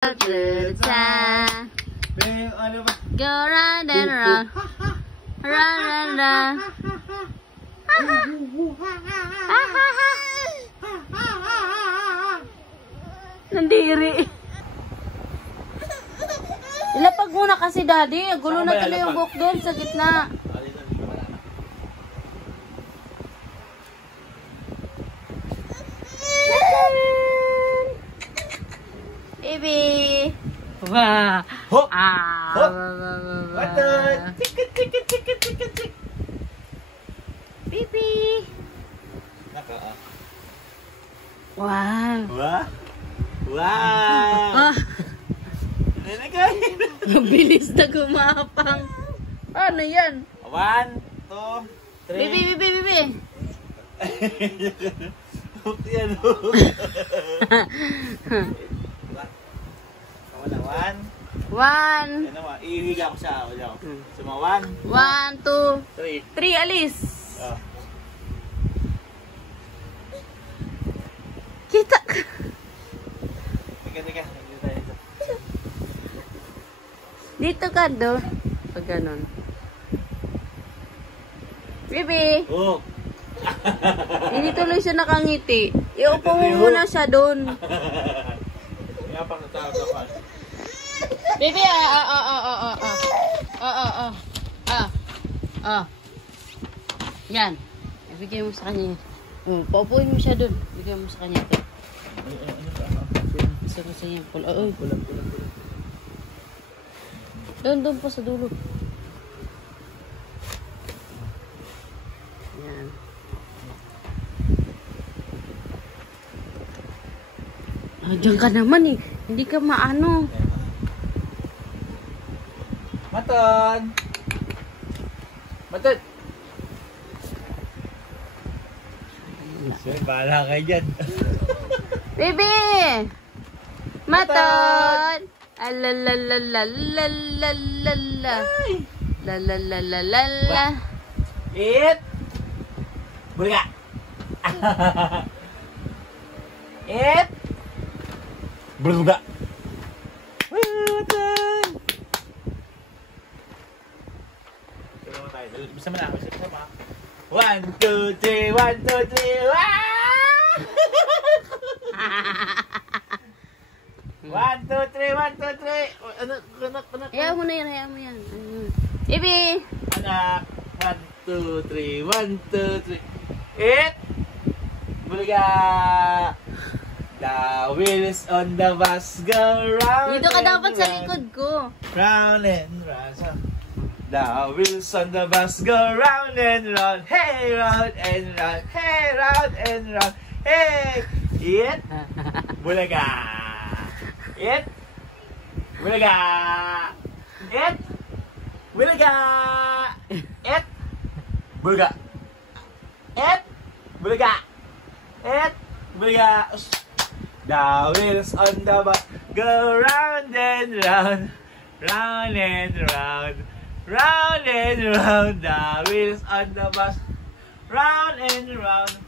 through time. Go round and round, round and round. Nandiri. Ilapag muna kasi daddy. Gulo na tuloy yung buhok doon sa gitna. Baby. Wah. Hop. Ah. Hop. Tik. Baby. Naka. Wow. Wah. Wow. Ah. Nenekay. Bilis na gumapang. Ano yan? 1, 2, 3. Baby. Hook yan, hook. Wala, 1. 1. Yan naman, ihiga ko siya. Suma 1, 1, 2, 3. 3. Alis. Oh. Kita. Teka. Dito ka do. Pag ganun. Baby. Hook. Hindi tuloy siya nakangiti. Iupo mo muna siya doon. Kaya pang natawag ako. Baby, Yan. Ibigay mo sa kanya. Paupuin mo siya doon. Ibigay mo sa kanya. Isa ko sa niya. Pulang. Doon po sa dulo. Yan. Diyan ka naman eh. Hindi ka maano. Maton! Sir, bahala kayo dyan. Baby! Maton! Alalalalalalalala. Lalalalalala. Eat! Bulga! Eat! Bulga! Maton! Bisa mo na ako. 1, 2, 3, 1, 2, 3, wah! 1, 2, 3, 1, 2, 3. Anak. Hayaan mo yan. Baby! Anak. 1, 2, 3, 1, 2, 3. Eat! Bulga! The wheels on the bus go round. Dito ka dapat sa likod ko. Round and round. The wheels on the bus go round and round. Hey, round and round. Hey, round and round. Hey! Eat! Bulaga! Eat! Bulaga! Eat! Bulaga! Eat! Bulaga! Eat! Bulaga! Eat! Bulaga! The wheels on the bus go round and round. Round and round. Round and round, the wheels on the bus. Round and round.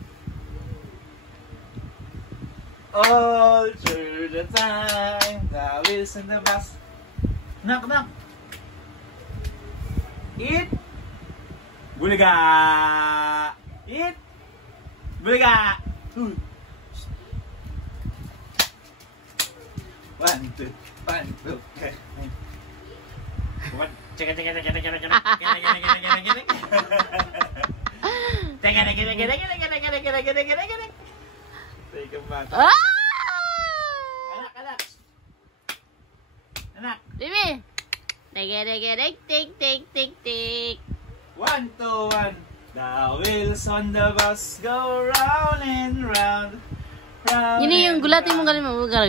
All through the time, the wheels on the bus. Knock. Eat. Bulaga. Eat. Bulaga. 1, 2, 3. Teka. Anak. Baby! Tik. 1, 2, 1. The wheels on the bus go round and round. Yun yung gulatin mo galing mo. Gara.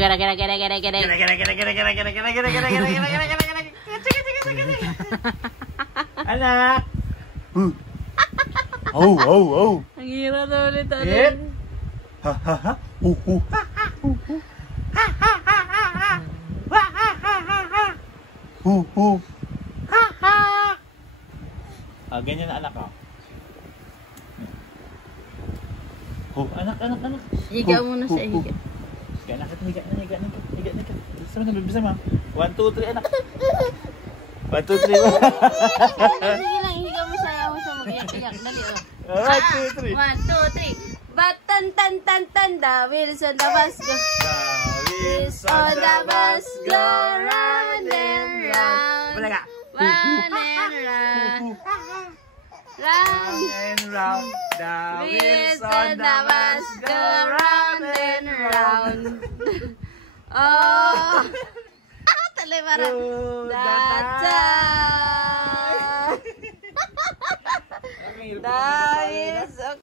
Anak. Oh. Ang hirap na ulit. Eat. Ganyan na anak ko. Anak. Higa muna siya, higa. Higa na ka, higa na ka. Bisa mo, bisa mo. 1, 2, 3, anak. 1, 2, 3. Sige lang, higa mo siya. Ayaw mo siya mag-iyak-iyak. Dali, oh. 1, 2, 3. 1, 2, 3. Batan-tan-tan-tan, the wheels on the bus go. Wheels on the bus go round and round. Wala ka. Round and round. Round. Round and round. The Wheels on the bus go round and round. Oh. Talay para. That's all. That is okay.